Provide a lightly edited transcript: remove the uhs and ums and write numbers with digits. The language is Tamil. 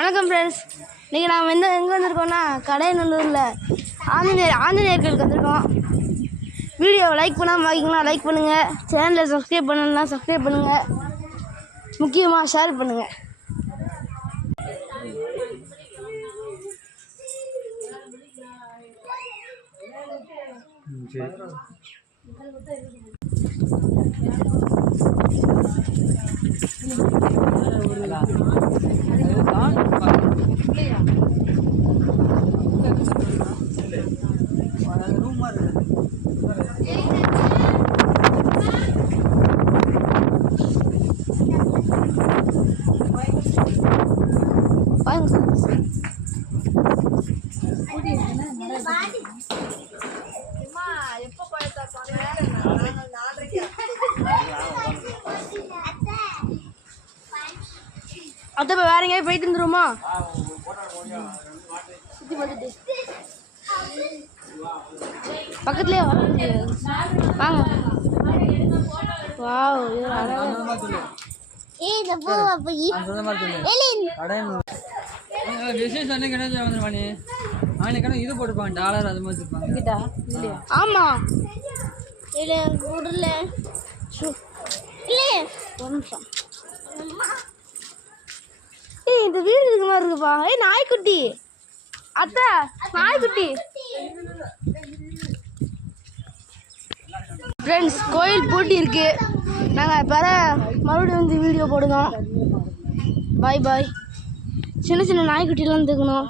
வணக்கம் ஃப்ரெண்ட்ஸ். இன்றைக்கி நாம் எங்கே வந்திருக்கோம்னா கடையநல்லூரில் ஆஞ்சநேயர் கோயிலுக்கு வந்திருக்கோம். வீடியோவை லைக் பண்ணாமல் வாங்கிக்கலாம், லைக் பண்ணுங்கள். சேனலை சப்ஸ்கிரைப் பண்ணலாம், சப்ஸ்கிரைப் பண்ணுங்கள். முக்கியமாக ஷேர் பண்ணுங்கள். அத்தை இப்போ வேற எங்கேயாவது போயிட்டு வந்துருமா? சுற்றி பார்த்துட்டு பக்கத்துலேயே வர முடியாது. வாங்க. வாவ், இது போட்டுப்பாங்க டாலர் அது மாதிரி. ஆமா இந்த வீடு இருக்கு மாதிரி இருக்குப்பா. நாய்க்குட்டி அத்தை, நாய்க்குட்டி. ஃப்ரெண்ட்ஸ், கோயில் பூட்டி இருக்கு. நாங்கள் பெற மறுபடியும் வந்து வீடியோ போடுவோம். பாய் பாய். சின்ன சின்ன நாய்க்குட்டிலாம் தூக்கணும்.